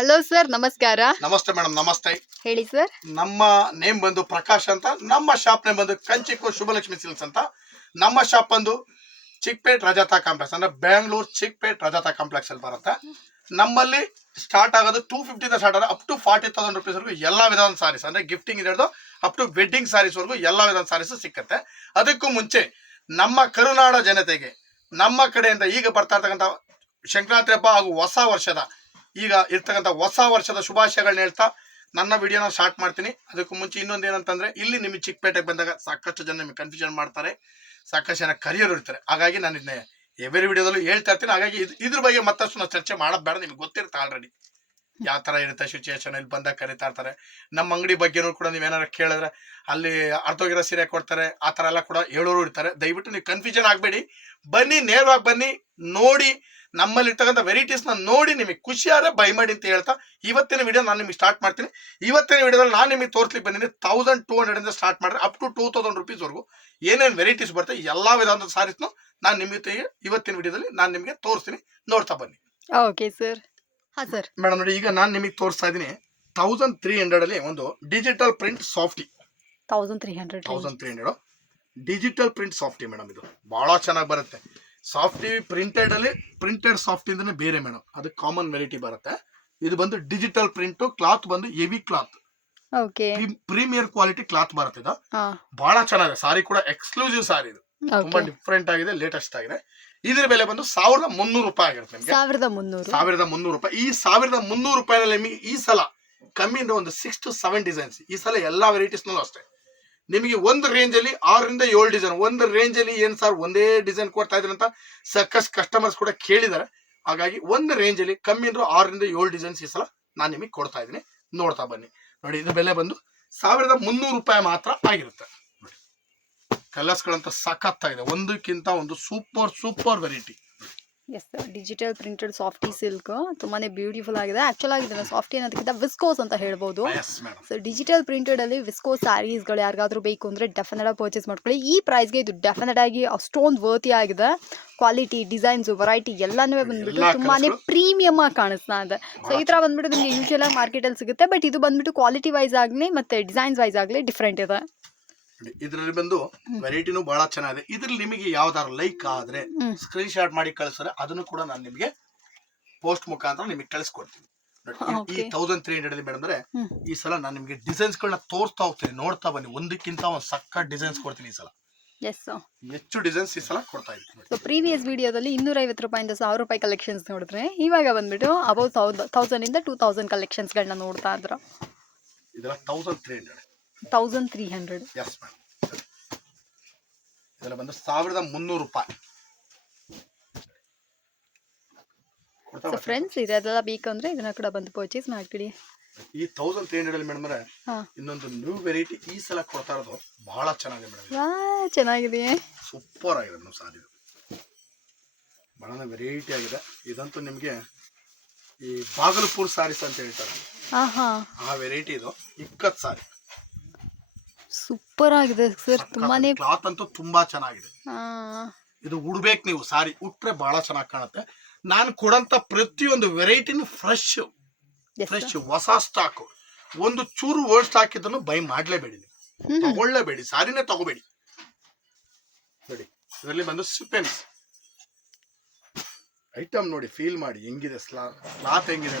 Hello sir, ನಮಸ್ಕಾರ. ನಮಸ್ತೆ madam. ನಮಸ್ತೆ. ಹೇಳಿ ಸರ್. ನಮ್ಮ ನೇಮ್ ಬಂದು ಪ್ರಕಾಶ್ ಅಂತ. ನಮ್ಮ ಶಾಪ್ ನೇಮ್ ಬಂದು ಕಂಚಿಕೋ ಶುಭಲಕ್ಷ್ಮಿ ಸಿಲ್ಕ್ಸ್ ಅಂತ. ನಮ್ಮ ಶಾಪ್ ಬಂದು ಚಿಕ್ಪೇಟ್ ರಜತಾ ಕಾಂಪ್ಲೆಕ್ಸ್ ಅಂದ್ರೆ ಬೆಂಗಳೂರು ಚಿಕ್ಪೇಟ್ ರಜತಾ ಕಾಂಪ್ಲೆಕ್ಸ್ ಅಲ್ಲಿ ಬರುತ್ತೆ. ನಮ್ಮಲ್ಲಿ ಸ್ಟಾರ್ಟ್ ಆಗೋದು 250 ಸ್ಟಾರ್ಟ್ ಆಗೋದು ಅಪ್ ಟು 40,000 rupees ವರೆಗೂ ಎಲ್ಲ ವಿಧದ ಸಾರೀಸ್ ಅಂದ್ರೆ ಗಿಫ್ಟಿಂಗ್ ಹಿಡಿದು ಅಪ್ ಟು ವೆಡ್ಡಿಂಗ್ ಸಾರೀಸ್ ವರೆಗೂ ಎಲ್ಲ ವಿಧದ ಸಾರೀಸ್ ಸಿಕ್ಕತ್ತೆ. ಅದಕ್ಕೂ ಮುಂಚೆ ನಮ್ಮ ಕರುನಾಡ ಜನತೆಗೆ ನಮ್ಮ ಕಡೆಯಿಂದ ಈಗ ಬರ್ತಾ ಇರ್ತಕ್ಕಂಥ ಸಂಕ್ರಾಂತಿ ಹಬ್ಬ ಹಾಗೂ ಹೊಸ ವರ್ಷದ ಈಗ ಇರ್ತಕ್ಕಂಥ ಹೊಸ ವರ್ಷದ ಶುಭಾಶಯಗಳನ್ನ ಹೇಳ್ತಾ ನನ್ನ ವಿಡಿಯೋನ ಸ್ಟಾರ್ಟ್ ಮಾಡ್ತೀನಿ. ಅದಕ್ಕೂ ಮುಂಚೆ ಇನ್ನೊಂದು ಏನಂತಂದ್ರೆ, ಇಲ್ಲಿ ನಿಮಗೆ ಚಿಕ್ಕಪೇಟೆಗೆ ಬಂದಾಗ ಸಾಕಷ್ಟು ಜನ ನಿಮಗೆ ಕನ್ಫ್ಯೂಷನ್ ಮಾಡ್ತಾರೆ, ಸಾಕಷ್ಟು ಜನ ಕರಿಯರು ಇರ್ತಾರೆ. ಹಾಗಾಗಿ ನಾನು ಇದನ್ನೇ ಎವ್ರಿ ವಿಡಿಯೋದಲ್ಲೂ ಹೇಳ್ತಾ ಇರ್ತೀನಿ. ಹಾಗಾಗಿ ಇದ್ರ ಬಗ್ಗೆ ಮತ್ತಷ್ಟು ನಾವು ಚರ್ಚೆ ಮಾಡೋದು ಬೇಡ, ನಿಮ್ಗೆ ಗೊತ್ತಿರುತ್ತೆ ಆಲ್ರೆಡಿ ಯಾವ ಥರ ಇರುತ್ತೆ ಸಿಚುಯೇಷನ್. ಇಲ್ಲಿ ಬಂದಾಗ ಕರಿತಾ ಇರ್ತಾರೆ. ನಮ್ಮ ಅಂಗಡಿ ಬಗ್ಗೆನೂ ಕೂಡ ನೀವೇನಾರು ಕೇಳಿದ್ರೆ ಅಲ್ಲಿ ಅರ್ಥೋಗಿರೋ ಸೀರೆ ಕೊಡ್ತಾರೆ, ಆ ಥರ ಎಲ್ಲ ಕೂಡ ಹೇಳೋರು ಇರ್ತಾರೆ. ದಯವಿಟ್ಟು ನೀವು ಕನ್ಫ್ಯೂಷನ್ ಆಗಬೇಡಿ, ಬನ್ನಿ, ನೇರವಾಗಿ ಬನ್ನಿ, ನೋಡಿ ನಮ್ಮಲ್ಲಿ ಇರ್ತಕ್ಕಂಥ ವೆರೈಟೀಸ್ನ ನೋಡಿ ನಿಮಗೆ ಖುಷಿಯಾದ್ರೆ ಬೈ ಮಾಡಿ ಅಂತ ಹೇಳ್ತಾ ಇವತ್ತಿನ ವಿಡಿಯೋ ನಾನು ನಿಮಗೆ ಸ್ಟಾರ್ಟ್ ಮಾಡ್ತೀನಿ. ಇವತ್ತಿನ ವಿಡಿಯೋದಲ್ಲಿ ನಾನು ನಿಮಗೆ ತೋರಿಸ್ಲಿಕ್ಕೆ ಬಂದಿದ್ದೀನಿ 1200 ಇಂದ ಸ್ಟಾರ್ಟ್ ಮಾಡಿದ್ರೆ ಅಪ್ ಟು 2000 rupees ವರೆಗೂ ಏನೇನು ವೆರೈಟೀಸ್ ಬರುತ್ತೆ ಎಲ್ಲ ವಿಧವಾದ ಸಾರೀಸ್ನು ನಾನು ನಿಮಗೆ ಇವತ್ತಿನ ವಿಡಿಯೋದಲ್ಲಿ ನಾನು ನಿಮಗೆ ತೋರಿಸ್ತೀನಿ, ನೋಡ್ತಾ ಬನ್ನಿ. Okay sir. ಹಾಂ ಸರ್. ಮೇಡಮ್ ನೋಡಿ, ಈಗ ನಾನು ನಿಮಗೆ ತೋರಿಸ್ತಾ ಇದ್ದೀನಿ 1300 ಅಲ್ಲಿ ಒಂದು digital print softy. 1300 digital print softy madam. ಇದು ಬಹಳ ಚೆನ್ನಾಗಿ ಬರುತ್ತೆ. ಸಾಫ್ಟಿ ಪ್ರಿಂಟೆಡ್ ಅಲ್ಲಿ ಪ್ರಿಂಟೆಡ್ ಸಾಫ್ಟಿ ಇಂದನೇ ಬೇರೆ ಮೇಡಮ್, ಅದು ಕಾಮನ್ ವೆರೈಟಿ ಬರುತ್ತೆ. ಇದು ಬಂದು ಡಿಜಿಟಲ್ ಪ್ರಿಂಟ್, ಕ್ಲಾತ್ ಬಂದು heavy cloth, okay, premier quality cloth ಬರುತ್ತೆ. ಇದು ಬಹಳ ಚೆನ್ನಾಗಿದೆ. ಸಾರಿ ಕೂಡ ಎಕ್ಸ್ಕ್ಲೂಸಿವ್ ಸಾರಿ, ಇದು ತುಂಬಾ ಡಿಫ್ರೆಂಟ್ ಆಗಿದೆ, ಲೇಟೆಸ್ಟ್ ಆಗಿದೆ. ಇದ್ರ ಬೆಲೆ ಬಂದು 1300 ರೂಪಾಯಿ ಆಗಿರುತ್ತೆ ನಿಮಗೆ. 1300 ರೂಪಾಯಿ. ಈ 1300 ರೂಪಾಯಿನಲ್ಲಿ ನಿಮಗೆ ಈ ಸಲ ಕಮ್ಮಿ ಅಂದ್ರೆ ಒಂದು 6 to 7 ಡಿಸೈನ್ಸ್. ಈ ಸಲ ಎಲ್ಲಾ ವೆರೈಟೀಸ್ನಲ್ಲೂ ಅಷ್ಟೇ ನಿಮಗೆ ಒಂದು ರೇಂಜ್ ಅಲ್ಲಿ 6 ರಿಂದ 7 ಡಿಸೈನ್. ಒಂದು ರೇಂಜ್ ಅಲ್ಲಿ ಏನ್ ಸರ್ ಒಂದೇ ಡಿಸೈನ್ ಕೊಡ್ತಾ ಇದ್ರಿ ಅಂತ ಸಾಕಷ್ಟು ಕಸ್ಟಮರ್ಸ್ ಕೂಡ ಕೇಳಿದ್ದಾರೆ. ಹಾಗಾಗಿ ಒಂದು ರೇಂಜ್ ಅಲ್ಲಿ ಕಮ್ಮಿ ಅಂದ್ರೆ 6 ರಿಂದ 7 ಡಿಸೈನ್ಸ್ ಈ ಸಲ ನಾನು ನಿಮಗೆ ಕೊಡ್ತಾ ಇದ್ದೀನಿ, ನೋಡ್ತಾ ಬನ್ನಿ. ನೋಡಿ, ಇದು ಬೆಲೆ ಬಂದು 1300 ರೂಪಾಯಿ ಮಾತ್ರ ಆಗಿರುತ್ತೆ. ನೋಡಿ, ಕಲರ್ಸ್ ಗಳಂತ ಸಖತ್ತಾಗಿದೆ, ಒಂದಕ್ಕಿಂತ ಒಂದು super variety. Yes, digital printed softy silk ತುಂಬಾನೇ ಬ್ಯೂಟಿಫುಲ್ ಆಗಿದೆ. ಆಕ್ಚುಲ್ ಆಗಿ ಇದನ್ನ ಸಾಫ್ಟಿ ಅನ್ನೋದಕ್ಕಿಂತ ವಿಸ್ಕೋಸ್ ಅಂತ ಹೇಳ್ಬೋದು. ಸೊ ಡಿಜಿಟಲ್ ಪ್ರಿಂಟೆಡ್ ಅಲ್ಲಿ ವಿಸ್ಕೋಸ್ ಸ್ಯಾರೀಸ್ಗಳು ಯಾರಿಗಾದ್ರೂ ಬೇಕು ಅಂದ್ರೆ ಡೆಫಿನೆಟ್ ಆಗಿ ಪರ್ಚೇಸ್ ಮಾಡ್ಕೊಳ್ಳಿ. ಈ ಪ್ರೈಸ್ಗೆ ಇದು ಡೆಫಿನೆಟ್ ಆಗಿ ಅಷ್ಟೊಂದು ವರ್ತಿ ಆಗಿದೆ. ಕ್ವಾಲಿಟಿ, ಡಿಸೈನ್ಸ್, ವೆರೈಟಿ ಎಲ್ಲಾನು ಬಂದ್ಬಿಟ್ಟು ತುಂಬಾನೇ ಪ್ರೀಮಿಯಮ್ ಆಗಿ ಕಾಣಿಸ್ತಾ ಇದೆ. ಸೊ ಈ ತರ ಬಂದ್ಬಿಟ್ಟು ನಿಮ್ಗೆ ಯೂಶುವಲ್ ಆಗಿ ಮಾರ್ಕೆಟ್ ಅಲ್ಲಿ ಸಿಗುತ್ತೆ, ಬಟ್ ಇದು ಬಂದ್ಬಿಟ್ಟು ಕ್ವಾಲಿಟಿ ವೈಸ್ ಆಗಲಿ ಮತ್ತೆ ಡಿಸೈನ್ಸ್ ವೈಸ್ ಆಗಲಿ ಡಿಫ್ರೆಂಟ್ ಇದೆ. ಇದ್ರಲ್ಲಿ ಬಂದು ವೆರೈಟಿನೂ ಬಹಳ ಚೆನ್ನಾಗಿದೆ. ಇದ್ರಲ್ಲಿ ನಿಮಗೆ ಯಾವ್ದಾರು ಲೈಕ್ ಆದ್ರೆ ಸ್ಕ್ರೀನ್ ಶಾಟ್ ಮಾಡಿ ಕಳಿಸಿದ್ರೆ ಅದನ್ನು ಕೂಡ ನಾನು ನಿಮಗೆ ಪೋಸ್ಟ್ ಮುಖಾಂತರ ನಿಮಗೆ ಕಳಿಸ್ಕೊಡ್ತೀನಿ. ಈ 1300 ಮೇಡಮ್ ಅಂದ್ರೆ ಈ ಸಲ ನಾನು ನಿಮಗೆ ಡಿಸೈನ್ಸ್ ಗಳನ್ನ ತೋರಿಸ್ತಾ ಹೋಗ್ತೀನಿ, ನೋಡ್ತಾ ಬನ್ನಿ. ಒಂದಕ್ಕಿಂತ ಒಂದು ಸಕ್ಕ ಡಿಸೈನ್ಸ್ ಕೊಡ್ತೀನಿ ಈ ಸಲ. ಹೆಚ್ಚು ಡಿಸೈನ್ಸ್ ಈ ಸಲ ಕೊಡ್ತಾ ಇದ್ದೀನಿ. ಸೊ ಪ್ರೀವಿಯಸ್ ವಿಡಿಯೋದಲ್ಲಿ 250 ರೂಪಾಯಿಂದ 1000 ರೂಪಾಯಿ ಕಲೆಕ್ಷನ್ಸ್ ನೋಡಿದ್ರೆ, ಇವಾಗ ಬಂದ್ಬಿಟ್ಟು ಅಬೌವ್ 1000 ಇಂದ 2000 ಕಲೆಕ್ಷನ್ಸ್ ಗಳನ್ನ ನೋಡ್ತಾ ಇದ್ರ. ಇದೆಲ್ಲ 1300. ಎಸ್ ಮೇಡಮ್, ಇದೆಲ್ಲ ಬಂದು 1300 ರೂಪಾಯಿ. ಸೊ ಫ್ರೆಂಡ್ಸ್, ಇದೆಲ್ಲ ಬೇಕಂದ್ರೆ ಇದನ್ನ ಕೂಡ ಬಂದು ಪರ್ಚೇಸ್ ಮಾಡ್ಕೊಳ್ಳಿ. ಈ 1300 ಮೇಡಮ್ ಅಂದ್ರೆ ಇನ್ನೊಂದು ನ್ಯೂ ವೆರೈಟಿ ಈ ಸಲ ಕೊಡ್ತಾ ಇರೋದು ಬಹಳ ಚೆನ್ನಾಗಿದೆ ಮೇಡಮ್. ಚೆನ್ನಾಗಿದೆ, ಸೂಪರ್ ಆಗಿದೆ ಮೇಡಮ್. ಸಾರಿ ಬಹಳ ವೆರೈಟಿ ಆಗಿದೆ. ಇದಂತೂ ನಿಮ್ಗೆ ಈ ಬಾಗಲಪುರ್ ಸಾರೀಸ್ ಅಂತ ಹೇಳ್ತಾರೆ, ಆ ವೆರೈಟಿ. ಇದು ಇಕ್ಕತ್ ಸಾರಿ, ಸೂಪರ್ ಆಗಿದೆ ಸರ್. ತುಂಬಾನೇ ಕ್ಲಾತ್ ಅಂತೂ ತುಂಬಾ ಚೆನ್ನಾಗಿದೆ. ಇದು ಉಡ್ಬೇಕು ನೀವು, ಸಾರಿ ಉಟ್ರೆ ಬಹಳ ಚೆನ್ನಾಗಿ ಕಾಣುತ್ತೆ. ನಾನು ಕೊಡಂತ ಪ್ರತಿಯೊಂದು ವೆರೈಟಿನೂ ಫ್ರೆಶ್ ಹೊಸ ಸ್ಟಾಕ್. ಒಂದು ಚೂರು ಓಲ್ಡ್ ಸ್ಟಾಕ್ ಇದನ್ನು ಬೈ ಮಾಡ್ಲೇಬೇಡಿ, ನೀವು ತಗೊಳ್ಳೇಬೇಡಿ, ಸಾರಿನೇ ತಗೋಬೇಡಿ. ನೋಡಿ, ಇದರಲ್ಲಿ ಬಂದು ಸಿಪೆನ್ಸ್ ಐಟಮ್ ನೋಡಿ, ಫೀಲ್ ಮಾಡಿ ಹೆಂಗಿದೆ ಕ್ಲಾತ್ ಹೆಂಗಿದೆ.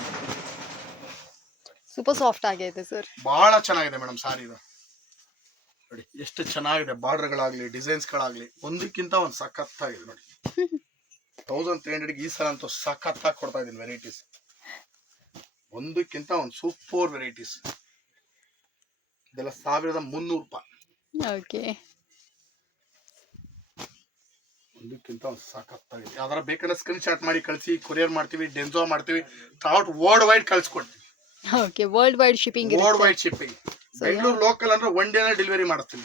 ಸೂಪರ್ ಸಾಫ್ಟ್ ಆಗೈತೆ ಸರ್, ಬಹಳ ಚೆನ್ನಾಗಿದೆ ಮೇಡಮ್ ಸಾರಿ. ಇದು ನೋಡಿ ಎಷ್ಟು ಚೆನ್ನಾಗಿದೆ. ಬಾರ್ಡರ್ ಗಳಾಗ್ಲಿ, ಡಿಸೈನ್ಸ್ ಗಳಾಗ್ಲಿ ಒಂದಕ್ಕಿಂತ ಒಂದು ಸಖತ್ತಾಗಿದೆ. ನೋಡಿ 1300 ಈ ಸಲ ಅಂತೂ ಸಖತ್ತಾಗಿ ಕೊಡ್ತಾ ಇದೀನಿ ವೆರೈಟೀಸ್, ಒಂದಕ್ಕಿಂತ ಒಂದು ಸೂಪರ್ ವೆರೈಟೀಸ್. ಇದೆಲ್ಲ 1300 ರೂಪಾಯಿ. ಓಕೆ, ಒಂದಕ್ಕಿಂತ ಒಂದು ಸಖತ್ತಾಗಿದೆ. ಯಾವ್ದಾರ ಬೇಕಂದ್ರೆ ಸ್ಕ್ರೀನ್ ಶಾಟ್ ಮಾಡಿ ಕಳಿಸಿ, ಕೊರಿಯರ್ ಮಾಡ್ತೀವಿ, ಡೆನ್ಸೋ ಮಾಡ್ತೀವಿ, ಥ್ರೂಔಟ್ ವರ್ಲ್ಡ್ ವೈಡ್ ಕಳ್ಸಿಕೊಡ್ತೀವಿ. Okay, worldwide shipping. Bengaluru local ಅಂದ್ರೆ 1 ಡೇ ನಲ್ಲಿ ಡೆಲಿವರಿ ಮಾಡ್ತೀನಿ.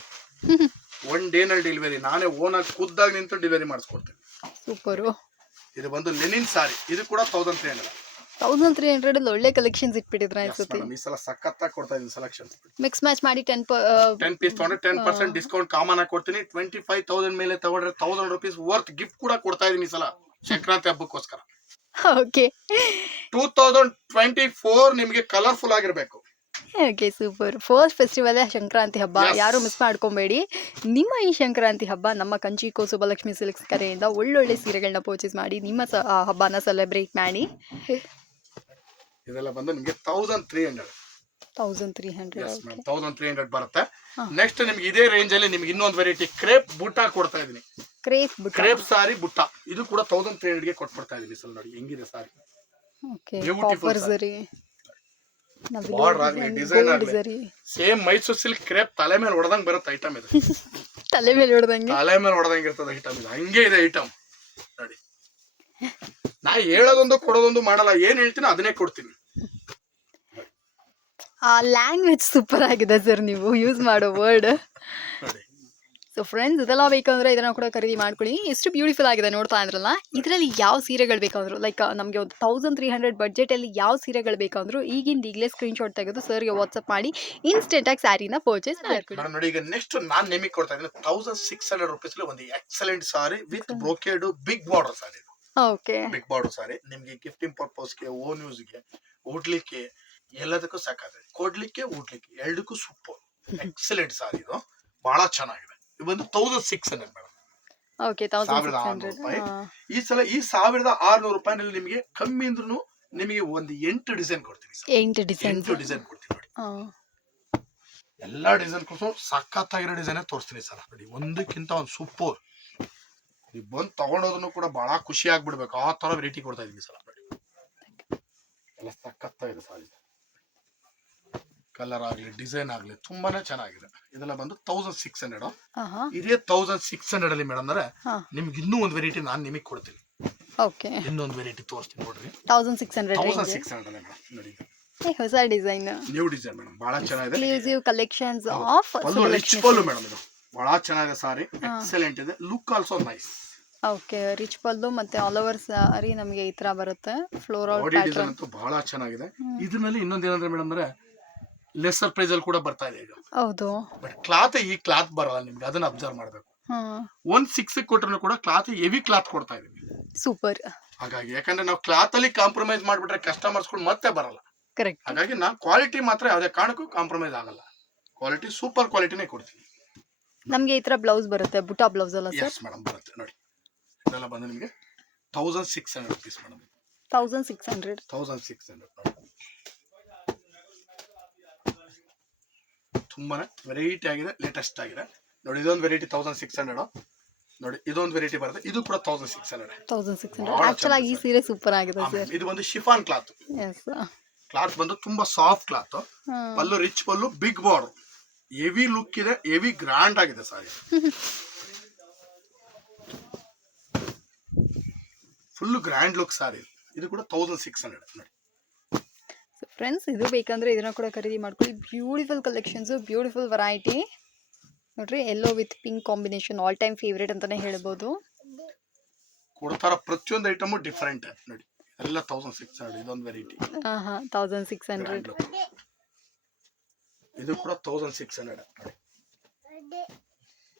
1 ಡೇ ನಲ್ಲಿ ಡೆಲಿವರಿ ನಾನೇ ಓನ್ ಆಗಿ ಖುದ್ದಾಗಿ ನಿಂತು ಡೆಲಿವರಿ ಮಾಡಿಸ್ಕೊಡ್ತೀನಿ. ಸೂಪರ್. ಇದು ಬಂದು ಲೆನಿನ್ ಸಾರಿ, ಇದು ಕೂಡ 1300 ಅಲ್ಲಿ ಒಳ್ಳೆ ಕಲೆಕ್ಷನ್ಸ್ ಇಟ್ಬಿಟ್ಟಿದ್ರೆ ಅನ್ಸುತ್ತೆ. ಈ ಸಲ ಸಖತ್ತಾಗಿ ಕೊಡ್ತಾ ಇದೀನಿ ಸೆಲೆಕ್ಷನ್ಸ್. ಮಿಕ್ಸ್ ಮ್ಯಾಚ್ ಮಾಡಿ 10 ಪೀಸ್ ತಗೊಂಡ್ರೆ 10% ಡಿಸ್ಕೌಂಟ್ ಕಾಮನ್ ಆಗಿ ಕೊಡ್ತೀನಿ. 25,000 ಮೇಲೆ ತಗೊಂಡ್ರೆ 1000 ರೂಪೀಸ್ ವರ್ತ್ ಗಿಫ್ಟ್ ಕೂಡ ಕೊಡ್ತಾ ಇದೀನಿ ಈ ಸಲ ಸಂಕ್ರಾಂತಿ ಹಬ್ಬಕ್ಕೋಸ್ಕರ. ಓಕೆ 2024 ನಿಮಗೆ ಕಲರ್ಫುಲ್ ಆಗಿರ್ಬೇಕು. Okay super. First festival Sankranti ಹಬ್ಬ, Yes. ಯಾರು ಮಿಸ್ ಮಾಡ್ಕೊಬೇಡಿ. ನಿಮ್ಮ ಈ ಸಂಕ್ರಾಂತಿ ಹಬ್ಬ ನಮ್ಮ ಕಂಚಿಕೋ ಸುಬ್ಬಲಕ್ಷ್ಮಿ ಸಿಲ್ಕ್ಸ್ ಕಡೆಯಿಂದ ಒಳ್ಳೊಳ್ಳೆ ಸೀರೆಗಳನ್ನ ಪರ್ಚೇಸ್ ಮಾಡಿ ನಿಮ್ಮ ಹಬ್ಬನ ಸೆಲೆಬ್ರೇಟ್ ಮಾಡಿ. ಇದೆಲ್ಲ ಬಂದು ನಿಮಗೆ 1300. 1300. ಎಸ್ ಮ್ಯಾಮ್ 1300 ಬರುತ್ತೆ. ಹಾ. ನೆಕ್ಸ್ಟ್ ನಿಮ್ಗೆ ಇದೇ ರೇಂಜ್ ಅಲ್ಲಿ ನಿಮ್ಗೆ ಇನ್ನೊಂದು ವೆರೈಟಿ ಕ್ರೇಪ್ ಬುಟ್ಟ ಕೊಡ್ತಾ ಇದೀನಿ. ಕ್ರೇಪ್ ಸಾರಿ ಬುಟ್ಟ, ಇದು ಕೂಡ 1300 ಗೆ ಕೊಟ್ಬಿಡ್ತಾ ಇದೀನಿ. ಸರ್ ನೋಡಿ ಹೆಂಗಿದೆ sari. Okay, Beautiful copper sir. Zari, border ಆಗಲಿ, ಡಿಸೈನ್ ಆಗಲಿ, ಸೇಮ್ ಮೈಸೂರು ಸಿಲ್ಕ್ ಕ್ರೇಪ್ ತಲೆ ಮೇಲೆ ಹೊಡೆದಂಗ್ ಬರುತ್ತೆ ಐಟಮ್ ಇದು. ತಲೆ ಮೇಲೆ ಹೊಡೆದಂಗೆ. ತಲೆ ಮೇಲೆ ಹೊಡೆದಂಗೆ ಇರ್ತದೆ ಐಟಮ್ ಇದು. ಹಂಗೆ ಇದೆ ಐಟಮ್ ನೋಡಿ. ನಾ ಹೇಳೋದೊಂದು ಕೊಡೋದೊಂದು ಮಾಡಲ್ಲ, ಏನ್ ಹೇಳ್ತೀನಿ ಅದನ್ನೇ ಕೊಡ್ತೀನಿ. ಆ ಲ್ಯಾಂಗ್ವೇಜ್ ಸೂಪರ್ ಆಗಿದೆ ಸರ್, ನೀವು ಯೂಸ್ ಮಾಡೋ ವರ್ಡ್. ನೋಡಿ ಸೊ ಫ್ರೆಂಡ್ಸ್, ಇದೆಲ್ಲ ಬೇಕಂದ್ರೆ ಇದನ್ನ ಕೂಡ ಖರೀದಿ ಮಾಡ್ಕೊಳ್ಳಿ. ಎಷ್ಟು ಬ್ಯೂಟಿಫುಲ್ ಆಗಿದೆ ನೋಡ್ತಾ ಇದ್ರಲ್ಲ. ಇದರಲ್ಲಿ ಯಾವ ಸೀರೆಗಳು ಬೇಕಂದ್ರು, ಲೈಕ್ ನಮಗೆ ಒಂದು 1300 ಬಡ್ಜೆಟಲ್ಲಿ ಯಾವ ಸೀರೆಗಳು ಬೇಕಂದ್ರು ಈಗಲೇ ಸ್ಕ್ರೀನ್ಶಾಟ್ ತೆಗೆದು ಸರ್ಗೆ ವಾಟ್ಸಪ್ ಮಾಡಿ ಇನ್ಸ್ಟೆಂಟಾಗಿ ಸ್ಯಾರಿನ ಪರ್ಚೇಸ್ ಮಾಡ್ಕೊಳ್ಳಿ. ಮೇಡಮ್ ನೋಡಿ, ಈಗ ನೆಕ್ಸ್ಟ್ ನಾನ್ ನಿಮಗೆ ಕೊಡ್ತಾ ಇದ್ದೀನಿ 1600 ರುಪೀಸ್ ಒಂದು excellent sari with brocade big border sari. Okay, big border sari ನಿಮ್ಗೆ ಗಿಫ್ಟಿಂಗ್ ಪರ್ಪಸ್ಗೆ, ಓನ್ ಯೂಸ್ಗೆ, ಉಡ್ಲಿಕ್ಕೆ ಎಲ್ಲದಕ್ಕೂ ಸಾಕಾಗುತ್ತೆ. ಕೊಡ್ಲಿಕ್ಕೆ ಉಡ್ಲಿಕ್ಕೆ ಎರಡಕ್ಕೂ ಸೂಪರ್ ಎಕ್ಸಲೆಂಟ್ ಸಾರಿ. ಇದು ಬಹಳ ಚೆನ್ನಾಗಿದೆ. ಇದು ಬಂದು 1600 ಮೇಡಮ್. ಓಕೆ, 1600 ರೂಪಾಯಿ. ಈ ಸಲ ಈ 1600 ರೂಪಾಯಿನಲ್ಲಿ ನಿಮಗೆ ಕಮ್ಮಿ ಅಂದ್ರೂ ನಿಮಗೆ ಒಂದು 8 ಡಿಸೈನ್ ಕೊಡ್ತೀನಿ ಸರ್. 8 ಡಿಸೈನ್. 8 ಡಿಸೈನ್ ಕೊಡ್ತೀನಿ ನೋಡಿ. ಎಲ್ಲಾ ಡಿಸೈನ್ ಕೂಡ ಸಖತ್ತಾಗಿರೋ ಡಿಸೈನ್ ತೋರಿಸ್ತೀನಿ ಸರ್. ನೋಡಿ ಒಂದಕ್ಕಿಂತ ಒಂದು ಸೂಪರ್. ನೀವು ಬಂದು ತಗೊಂಡೋದನ್ನು ಕೂಡ ಬಹಳ ಖುಷಿ ಆಗ್ಬಿಡ್ಬೇಕು, ಆ ತರ ವೆರೈಟಿ ಕೊಡ್ತಾ ಇದೀನಿ ಸರ್. ನೋಡಿ ಎಲ್ಲ ಸಖತ್ತಾಗಿದೆ ಸಾರಿ. ಕಲರ್ ಆಗ್ಲಿ, ಡಿಸೈನ್ ಆಗ್ಲಿ ತುಂಬಾನೇ ಚೆನ್ನಾಗಿದೆ. ಇದೆಲ್ಲ ಬಂದು 1600. ಇದೇ 1600 ಅಲ್ಲಿ ಮೇಡಮ್ ಅಂದ್ರೆ ನಿಮ್ಗೆ ಇನ್ನೂ ಒಂದು ವೆರೈಟಿ ನಾನು ನಿಮಗೆ ಕೊಡ್ತೀನಿ. ಓಕೆ, ಇನ್ನೊಂದು ವೆರೈಟಿ ತೋರಿಸ್ತೀನಿ ನೋಡ್ರಿ. 1600 1600 ಮೇಡಮ್. ನೋಡಿ ಹೊಸ ಡಿಸೈನ್, ನ್ಯೂ ಡಿಸೈನ್ ಮೇಡಮ್, ಬಹಳ ಚೆನ್ನಾಗಿದೆ. Exclusive collections of pallu rich pallu madam. ಇದು ಬಹಳ ಚೆನ್ನಾಗಿದೆ ಸಾರಿ, ಎಕ್ಸಲೆಂಟ್ ಇದೆ. Look also nice. Okay, rich pallu ಮತ್ತೆ ಆಲ್ ಓವರ್ ಸಾರಿ ನಮಗೆ ಈ ತರ ಬರುತ್ತೆ. ಫ್ಲೋರಲ್ ಬಾಡಿ ಡಿಸೈನ್ ಅಂತೂ ಬಹಳ ಚೆನ್ನಾಗಿದೆ. ಇದರಲ್ಲಿ ಇನ್ನೊಂದು ಏನಂದ್ರೆ ಮೇಡಮ್ ಅಂದ್ರೆ ಲೆಸರ್ ಪ್ರೈಸ್ ಅಲ್ಲಿ ಕೂಡ ಬರ್ತಾ ಇದೆ ಈಗ. ಹೌದು, ಬಟ್ ಕ್ಲಾತ್ ಈ ಕ್ಲಾತ್ ಬರಲ್ಲ ನಿಮ್ಗೆ, ಅದನ್ನ ಅಬ್ಸರ್ವ್ ಮಾಡ್ಬೇಕು. 16 ಕೊಟ್ಟರು ಕೂಡ ಕ್ಲಾತ್ ಹೆವಿ ಕ್ಲಾತ್ ಕೊಡ್ತಾ ಇದೀವಿ. ಸೂಪರ್. ಹಾಗಾಗಿ ಯಾಕಂದ್ರೆ ನಾವು ಕ್ಲಾತ್ ಅಲ್ಲಿ ಕಾಂಪ್ರಮೈಸ್ ಮಾಡ್ಬಿಟ್ರೆ ಕಸ್ಟಮರ್ಸ್ ಗಳು ಮತ್ತೆ ಬರಲ್ಲ. ಕರೆಕ್ಟ್. ಹಾಗಾಗಿ ನಾವು ಕ್ವಾಲಿಟಿ ಮಾತ್ರ ಯಾವುದೇ ಕಾರಣಕ್ಕೂ ಕಾಂಪ್ರಮೈಸ್ ಆಗಲ್ಲ. ಕ್ವಾಲಿಟಿ ಸೂಪರ್ ಕ್ವಾಲಿಟಿನೇ ಕೊಡ್ತೀವಿ. ನಮಗೆ ಈ ತರ ಬ್ಲೌಸ್ ಬರುತ್ತೆ, ಬುಟಾ ಬ್ಲೌಸ್ ಅಲ್ಲ ಸರ್? ಎಸ್ ಮೇಡಮ್ ಬರುತ್ತೆ. ನೋಡಿ ಇದೆಲ್ಲ ಬಂದು ನಿಮಗೆ 1600 ರುಪೀಸ್ ಮೇಡಮ್. 1600. 1600 ತುಂಬಾನೇ ವೆರೈಟಿ ಆಗಿದೆ, ಲೇಟೆಸ್ಟ್ ಆಗಿದೆ. ನೋಡಿ ಇದೊಂದು ವೆರೈಟಿ 1600. ನೋಡಿ ಇದೊಂದು ವೆರೈಟಿ ಬರುತ್ತೆ, ಇದು ಕೂಡ 1600. 1600. ಆಕ್ಚುಲ್ ಆಗಿ ಈ ಸೀರೆ ಸೂಪರ್ ಆಗಿದೆ ಸರ್. ಇದು ಬಂದು ಶಿಫಾನ್ ಕ್ಲಾತ್. ಎಸ್, ಕ್ಲಾತ್ ಬಂದು ತುಂಬಾ ಸಾಫ್ಟ್ ಕ್ಲಾತ್. ಪಲ್ಲು ರಿಚ್ ಪಲ್ಲು, ಬಿಗ್ ಬಾರ್ಡರ್, ಹೆವಿ ಲುಕ್ ಇದೆ, ಹೆವಿ ಗ್ರ್ಯಾಂಡ್ ಆಗಿದೆ ಸಾರಿ. ಫುಲ್ ಗ್ರ್ಯಾಂಡ್ ಲುಕ್ ಸಾರಿ. ಇದು ಕೂಡ 1600. ನೋಡಿ ಫ್ರೆಂಡ್ಸ್, ಇದು ಬೇಕಂದ್ರೆ ಇದನ್ನ ಕೂಡ ಖರೀದಿ ಮಾಡ್ಕೊಳ್ಳಿ. ಬ್ಯೂಟಿಫುಲ್ ಕಲೆಕ್ಷನ್ಸ್, ಬ್ಯೂಟಿಫುಲ್ ವೆರೈಟಿ ನೋಡ್ರಿ. ಎಲ್ಲೋ with pink combination all time favourite ಅಂತಾನೆ ಹೇಳ್ಬೋದು. ಕೊಡ್ತಾರ ಪ್ರತಿಯೊಂದು ಐಟಮ್ ಡಿಫರೆಂಟ್. ನೋಡಿ ಎಲ್ಲ 1600. ಇದೊಂದು ವೆರೈಟಿ 1600. ಇದು ಕೂಡ 1600. ನೋಡಿ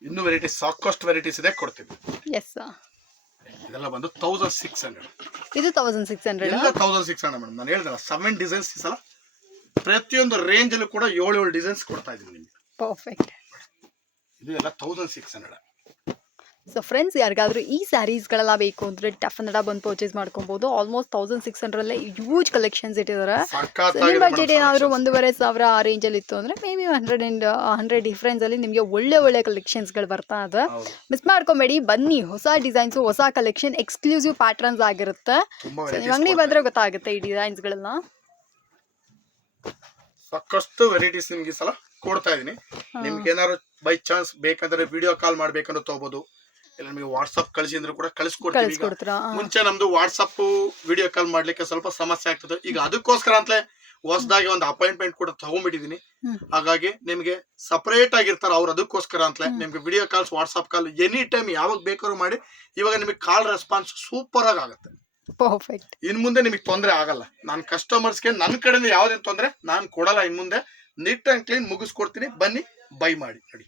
ಇನ್ನು ವೆರೈಟಿ ಸಾಕಷ್ಟು ವೆರೈಟೀಸ್ ಇದೆ, ಕೊಡ್ತೀವಿ. ಎಸ್, ಇದೆಲ್ಲ ಬಂದು 1600. ಇದು 1600. ಎಲ್ಲ 1600 ಮೇಡಮ್. ನಾನು ಹೇಳಿದ್ರೆ 7 ಡಿಸೈನ್ಸ್ ಈ ಸಲ ಪ್ರತಿಯೊಂದು ರೇಂಜ್ ಅಲ್ಲೂ ಕೂಡ 7 ಡಿಸೈನ್ಸ್ ಕೊಡ್ತಾ ಇದೀನಿ ನಿಮ್ಗೆ. ಪರ್ಫೆಕ್ಟ್. ಇದು ಎಲ್ಲ 1600. ಸೊ ಫ್ರೆಂಡ್ಸ್, ಯಾರಿಗಾದ್ರೂ ಈ ಸ್ಯಾರೀಸ್ಗಳೆಲ್ಲ ಬೇಕು ಅಂದರೆ ಡೆಫಿನೆಟ್ ಬಂದು ಪರ್ಚೇಸ್ ಮಾಡ್ಕೊಬೋದು. ಆಲ್ಮೋಸ್ಟ್ 1600 ಯೂಜ್ ಕಲೆಕ್ಷನ್ಸ್ ಇಟ್ಟಿದ್ದಾರೆ. ನಿಮ್ಮ ಬಜೆಟ್ ಏನಾದರೂ 1500 ಆ ರೇಂಜಲ್ಲಿ ಇತ್ತು ಅಂದರೆ ಮೇ ಬಿ 100 ಡಿಫ್ರೆನ್ಸಲ್ಲಿ ನಿಮಗೆ ಒಳ್ಳೆ ಕಲೆಕ್ಷನ್ಸ್ಗಳು ಬರ್ತಾ ಇದೆ. ಮಿಸ್ ಮಾಡ್ಕೊಬೇಡಿ, ಬನ್ನಿ. ಹೊಸ ಡಿಸೈನ್ಸು, ಹೊಸ ಕಲೆಕ್ಷನ್, ಎಕ್ಸ್ಕ್ಲೂಸಿವ್ ಪ್ಯಾಟ್ರನ್ಸ್ ಆಗಿರುತ್ತೆ. ನೀವು ಅಂಗಡಿ ಬಂದರೆ ಗೊತ್ತಾಗುತ್ತೆ ಈ ಡಿಸೈನ್ಸ್ಗಳೆಲ್ಲ. ಸಾಕಷ್ಟು ವೆರೈಟೀಸ್ ನಿಮ್ಗೆ ಈ ಸಲ ಕೊಡ್ತಾ ಇದೀನಿ. ನಿಮ್ಗೆ ಏನಾದ್ರು ಬೈ ಚಾನ್ಸ್ ಬೇಕಂದ್ರೆ ವಿಡಿಯೋ ಕಾಲ್ ಮಾಡ್ಬೇಕಂದ್ರೆ ತಗೋಬಹುದು, ಇಲ್ಲ ನಿಮಗೆ ವಾಟ್ಸ್ಆಪ್ ಕಳಿಸಿದ್ರು ಕೂಡ ಕಳಿಸ್ಕೊಡ್ತೀವಿ. ಮುಂಚೆ ನಮ್ದು ವಾಟ್ಸ್ಆಪ್ ವಿಡಿಯೋ ಕಾಲ್ ಮಾಡ್ಲಿಕ್ಕೆ ಸ್ವಲ್ಪ ಸಮಸ್ಯೆ ಆಗ್ತದೆ. ಈಗ ಅದಕ್ಕೋಸ್ಕರ ಅಂತಲೇ ಹೊಸದಾಗಿ ಒಂದು ಅಪಾಯಿಂಟ್ಮೆಂಟ್ ಕೂಡ ತಗೊಂಡ್ಬಿಟ್ಟಿದೀನಿ. ಹಾಗಾಗಿ ನಿಮ್ಗೆ ಸಪರೇಟ್ ಆಗಿರ್ತಾರೆ ಅವ್ರು, ಅದಕ್ಕೋಸ್ಕರ ಅಂತಲೇ ನಿಮ್ಗೆ ವಿಡಿಯೋ ಕಾಲ್ಸ್, ವಾಟ್ಸ್ಆಪ್ ಕಾಲ್ ಎನಿ ಟೈಮ್ ಯಾವಾಗ ಬೇಕಾದ್ರೂ ಮಾಡಿ. ಇವಾಗ ನಿಮಗೆ ಕಾಲ್ ರೆಸ್ಪಾನ್ಸ್ ಸೂಪರ್ ಆಗುತ್ತೆ. ಪರ್ಫೆಕ್ಟ್. ಇನ್ ಮುಂದೆ ನಿಮಗೆ ತೊಂದರೆ ಆಗಲ್ಲ. ನಾನು ಕಸ್ಟಮರ್ಸ್ಗೆ ನನ್ನ ಕಡೆಯಿಂದ ಯಾವುದೇ ತೊಂದರೆ ನಾನು ಕೊಡಲ್ಲ. ಇನ್ ಮುಂದೆ ನೀಟ್ ಅಂಡ್ ಕ್ಲೀನ್ ಮುಗಿಸ್ಕೊಡ್ತೀನಿ, ಬನ್ನಿ ಬೈ ಮಾಡಿ. ನೋಡಿ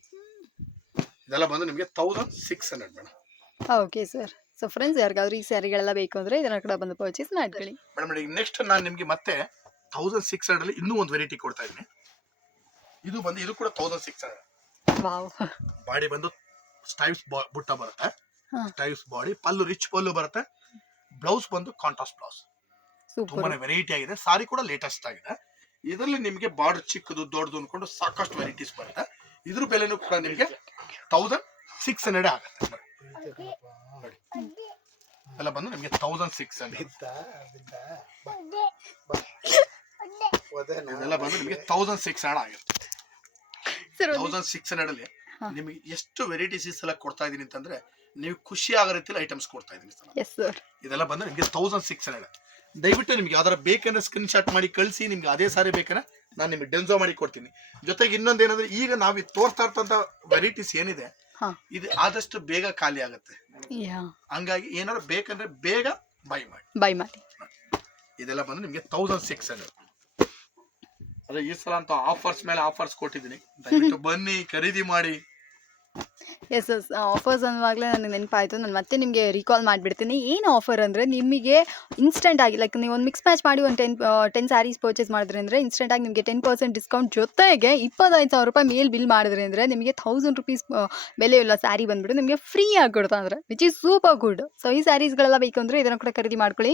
ಇದೆಲ್ಲ ಬಂದು ನಿಮಗೆ 1600 madam. Okay sir. So friends ಯಾರಿಗಾದ್ರೂ ಈ ಸ್ಯಾರಿಗಳೆಲ್ಲ ಬೇಕು ಅಂದರೆ ಇದನ್ನ ಕೂಡ ಬಂದು ಪರ್ಚೇಸ್ ಮಾಡ್ಕೊಳ್ಳಿ. ಮೇಡಮ್ ಈಗ ನೆಕ್ಸ್ಟ್ ನಾನು ನಿಮಗೆ ಮತ್ತೆ 1600 ಅಲ್ಲಿ ಇನ್ನೂ ಒಂದು ವೆರೈಟಿ ಕೊಡ್ತಾ ಇದ್ದೀನಿ. ಇದು ಕೂಡ 1600. ವಾವ್. ಬಾಡಿ ಬಂದು ಸ್ಟೈವ್ಸ್ ಬುಟ್ಟ ಬರುತ್ತೆ, ಹಾ. ಸ್ಟೈವ್ಸ್ ಬಾಡಿ, ಪಲ್ಲು ರಿಚ್ ಪಲ್ಲು ಬರುತ್ತೆ, ಬ್ಲೌಸ್ ಬಂದು ಕಾಂಟ್ರಾಸ್ಟ್ ಬ್ಲೌಸ್. ಸೂಪರ್. ತುಂಬಾನೇ ವೆರೈಟಿ ಆಗಿದೆ, ಸಾರಿ ಕೂಡ ಲೇಟೆಸ್ಟ್ ಆಗಿದೆ. ಇದರಲ್ಲಿ ನಿಮಗೆ ಬಾರ್ಡರ್ ಚಿಕ್ಕದು ದೊಡ್ಡದು ಅನ್ಕೊಂಡು ಸಾಕಷ್ಟು ವೆರೈಟೀಸ್ ಬರುತ್ತೆ. ಇದ್ರ ಬೆಲೆನೂ ಕೂಡ ನಿಮಗೆ 1600 ಆಗುತ್ತೆ. ನೋಡಿ. ಎಲ್ಲ ಬಂದು ನಿಮಗೆ 1600. ಇದೆಲ್ಲ ಬಂದು ನಿಮಗೆ 1600 ಆಗುತ್ತೆ. 1600 ಅಲ್ಲಿ ನಿಮಗೆ ಎಷ್ಟು ವೆರೈಟೀಸ್ ಈ ಸಲ ಕೊಡ್ತಾ ಇದೀನಿ ಅಂತಂದ್ರೆ ನೀವು ಖುಷಿ ಆಗೋ ರೀತಿಯಲ್ಲಿ ಐಟಮ್ಸ್ ಕೊಡ್ತಾ ಇದೀನಿ ಸರ್. Yes sir. ಇದೆಲ್ಲ ಬಂದು ನಿಮಗೆ 1600. ದಯವಿಟ್ಟು ನಿಮ್ಗೆ ಯಾವ್ದಾರ ಬೇಕಂದ್ರೆ ಸ್ಕ್ರೀನ್ ಶಾಟ್ ಮಾಡಿ ಕಳಿಸಿ. ನಿಮ್ಗೆ ಅದೇ ಸಾರಿ ಬೇಕಂದ್ರೆ ನಾನು ನಿಮ್ಗೆ ಡೆನ್ಸೋ ಮಾಡಿ ಕೊಡ್ತೀನಿ. ಜೊತೆಗೆ ಇನ್ನೊಂದೇನಂದ್ರೆ ಈಗ ನಾವು ತೋರ್ತಾ ಇರ್ತಂತ ವೆರೈಟೀಸ್ ಏನಿದೆ ಇದು ಆದಷ್ಟು ಬೇಗ ಖಾಲಿ ಆಗುತ್ತೆ. ಹಂಗಾಗಿ ಏನಾದ್ರು ಬೇಕಂದ್ರೆ ಬೇಗ ಬೈ ಮಾಡಿ. ಇದೆಲ್ಲ ಬಂದು ನಿಮ್ಗೆ 1600. ಅದೇ ಈ ಸಲ ಅಂತ ಆಫರ್ಸ್ ಮೇಲೆ ಆಫರ್ಸ್ ಕೊಟ್ಟಿದ್ದೀನಿ, ದಯವಿಟ್ಟು ಬನ್ನಿ ಖರೀದಿ ಮಾಡಿ. ಎಸ್ ಎಸ್ ಆಫರ್ಸ್ ಅನ್ನುವಾಗಲೇ ನನಗೆ ನೆನಪಾಯಿತು. ನಾನು ಮತ್ತೆ ನಿಮಗೆ ರೀಕಾಲ್ ಮಾಡಿಬಿಡ್ತೀನಿ. ಏನು ಆಫರ್ ಅಂದರೆ ನಿಮಗೆ ಇನ್ಸ್ಟೆಂಟಾಗಿ ಲೈಕ್ ನೀವು ಒಂದು ಮಿಕ್ಸ್ ಮ್ಯಾಚ್ ಮಾಡಿ ಒಂದು 10 ಸ್ಯಾರೀಸ್ ಪರ್ಚೇಸ್ ಮಾಡಿದ್ರಿ ಅಂದರೆ ಇನ್ಸ್ಟೆಂಟಾಗಿ ನಿಮಗೆ 10% ಡಿಸ್ಕೌಂಟ್ ಜೊತೆಗೆ 25,000 ರೂಪಾಯಿ ಮೇಲ್ ಬಿಲ್ ಮಾಡಿದ್ರಿ ಅಂದರೆ ನಿಮಗೆ 1000 ರೂಪೀಸ್ ಬೆಲೆಯುಳ್ಳ ಸ್ಯಾರಿ ಬಂದುಬಿಟ್ಟು ನಿಮಗೆ ಫ್ರೀ ಆಗಿ ಕೊಡ್ತಾ ಅಂದರೆ which is super good. So ಈ ಸ್ಯಾರೀಸ್ಗಳೆಲ್ಲ ಬೇಕು ಅಂದರೆ ಇದನ್ನು ಕೂಡ ಖರೀದಿ ಮಾಡ್ಕೊಳ್ಳಿ.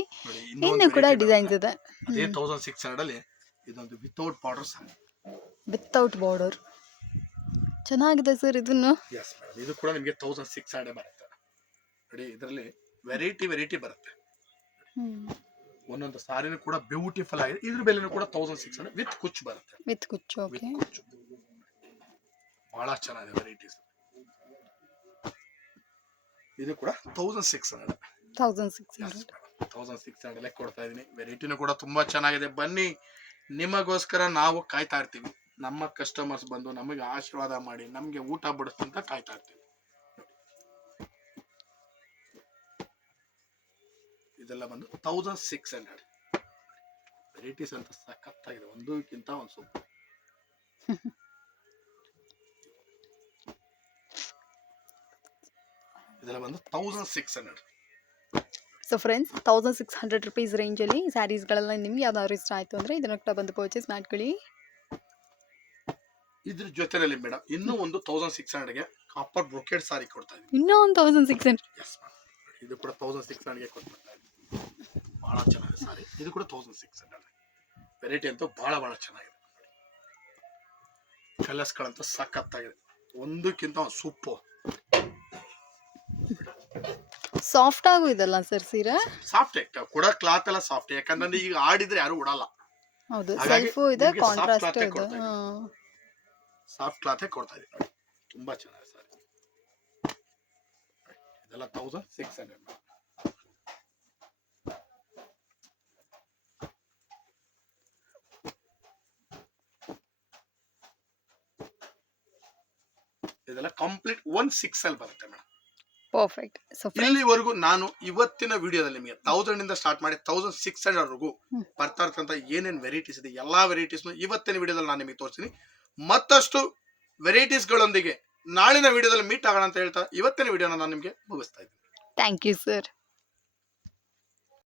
ಇನ್ನು ಕೂಡ ಡಿಸೈನ್ಸ್ ಇದೆ. ಅದೇ 1600 ಅಲ್ಲಿ ಇದೊಂದು without border sari. Without border ಚೆನ್ನಾಗಿದೆ ಸರ್. ಇದನ್ನು ಇದು ಕೂಡ ನಿಮಗೆ 1600 ಬರುತ್ತೆ. ನೋಡಿ ಇದರಲ್ಲಿ ವೆರೈಟಿ ಬರುತ್ತೆ. ಒಂದೊಂದು ಸಾರಿನೂ ಕೂಡ ಬ್ಯೂಟಿಫುಲ್ ಆಗಿದೆ. ಇದ್ರ ಬೆಲೆನೂ ಕೂಡ 1600 ವಿತ್ ಕುಚ್ ಬರುತ್ತೆ. With Kuch. ಓಕೆ. ಬಹಳ ಚೆನ್ನಾಗಿದೆ ವೆರೈಟೀಸ್. ಇದು ಕೂಡ 1600. 1600 ಕೊಡ್ತಾ ಇದೀನಿ. ವೆರೈಟಿನೂ ಕೂಡ ತುಂಬಾ ಚೆನ್ನಾಗಿದೆ. ಬನ್ನಿ, ನಿಮಗೋಸ್ಕರ ನಾವು ಕಾಯ್ತಾ ಇರ್ತೀವಿ. ನಮ್ಮ ಕಸ್ಟಮರ್ಸ್ ಬಂದು ನಮಗೆ ಆಶೀರ್ವಾದ ಮಾಡಿ ನಮಗೆ ಊಟ ಬಡಿಸ್ತಂತ ಕಾಯ್ತಾ ಇರ್ತೀವಿ. ಇದೆಲ್ಲ ಬಂದು 1600. ವೆರೈಟೀಸ್ ಅಂತ ಸಖತ್ತಾಗಿದೆ, ಒಂದಕ್ಕಿಂತ ಒಂದು ಸೂಪರ್. ಇದೆಲ್ಲ ಬಂದು 1600. ಸೊ ಫ್ರೆಂಡ್ಸ್ 1600 ರುಪೀಸ್ ರೇಂಜಲ್ಲಿ ಸ್ಯಾರೀಸ್ಗಳೆಲ್ಲ ನಿಮ್ಗೆ ಯಾವ್ದಾದ್ರು ಇಷ್ಟ ಆಯಿತು ಅಂದರೆ ಇದನ್ನ ಕೂಡ ಬಂದು ಪರ್ಚೇಸ್ ಮಾಡ್ಕೊಳ್ಳಿ. ಇದ್ರ ಜೊತೆಯಲ್ಲಿ ಮೇಡಮ್ ಇನ್ನೂ ಒಂದು 1600ಗೆ ಕಾಪರ್ ಬ್ರೊಕೇಡ್ ಸಾರಿ ಕೊಡ್ತಾ ಇದ್ದೀನಿ. ಇನ್ನೂ ಒಂದು 1600. Yes ma'am. ಇದು ಕೂಡ 1600ಗೆ ಕೊಡ್ತಾ ಇದ್ದೀನಿ. ಬಹಳ ಚೆನ್ನಾಗಿದೆ ಸಾರಿ. ಇದು ಕೂಡ 1600. ವೆರೈಟಿ ಅಂತೂ ಬಹಳ ಚೆನ್ನಾಗಿದೆ. ಕಲರ್ಸ್ಗಳಂತೂ ಸಖತ್ತಾಗಿದೆ, ಒಂದಕ್ಕಿಂತ ಒಂದು ಸೂಪರ್. ಸಾಫ್ಟ್ ಆಗು ಇದಲ್ಲ ಸರ್ ಸೀರೆ. ಸಾಫ್ಟ್ ಕೂಡ ಕ್ಲಾತ್ ಎಲ್ಲ ಸಾಫ್ಟ್, ಯಾಕಂದ್ರೆ ಈಗ ಆಡಿದ್ರೆ ಯಾರು ಉಡಲ್ಲ. ಹೌದು, ಸೆಲ್ಫು ಇದೆ, ಕಾಂಟ್ರಾಸ್ಟ್ ಇದೆ. ಸಾಫ್ಟ್ ಕ್ಲಾತ್ ಕೊಡ್ತಾ ಇದೀನಿ ನೋಡಿ, ತುಂಬಾ ಚೆನ್ನಾಗಿದೆ ಸರ್. ಇದೆಲ್ಲ 1600. ಇದೆಲ್ಲ ಕಂಪ್ಲೀಟ್ 16 ಬರುತ್ತೆ ಮೇಡಮ್. ಪರ್ಫೆಕ್ಟ್. ಸೊ ಇಲ್ಲಿವರೆಗೂ ನಾನು ಇವತ್ತಿನ ವಿಡಿಯೋದಲ್ಲಿ ನಿಮಗೆ 1000 ಇಂದ ಸ್ಟಾರ್ಟ್ ಮಾಡಿ 1600 ವರೆಗೂ ಬರ್ತಾ ಇರ್ತಂತ ಏನೇನ್ ವೆರೈಟೀಸ್ ಇದೆ ಎಲ್ಲಾ ವೆರೈಟೀಸ್ ಇವತ್ತಿನ ವಿಡಿಯೋದಲ್ಲಿ ನಾನು ನಿಮಗೆ ತೋರಿಸ್ತೀನಿ. ಮತ್ತಷ್ಟು ವೆರೈಟೀಸ್ ಗಳೊಂದಿಗೆ ನಾಳಿನ ವಿಡಿಯೋದಲ್ಲಿ ಮೀಟ್ ಆಗೋಣ ಅಂತ ಹೇಳ್ತಾ ಇವತ್ತಿನ ವಿಡಿಯೋನ ನಾನು ನಿಮಗೆ ಮುಗಿಸ್ತಾ ಇದ್ದೀನಿ. Thank you sir.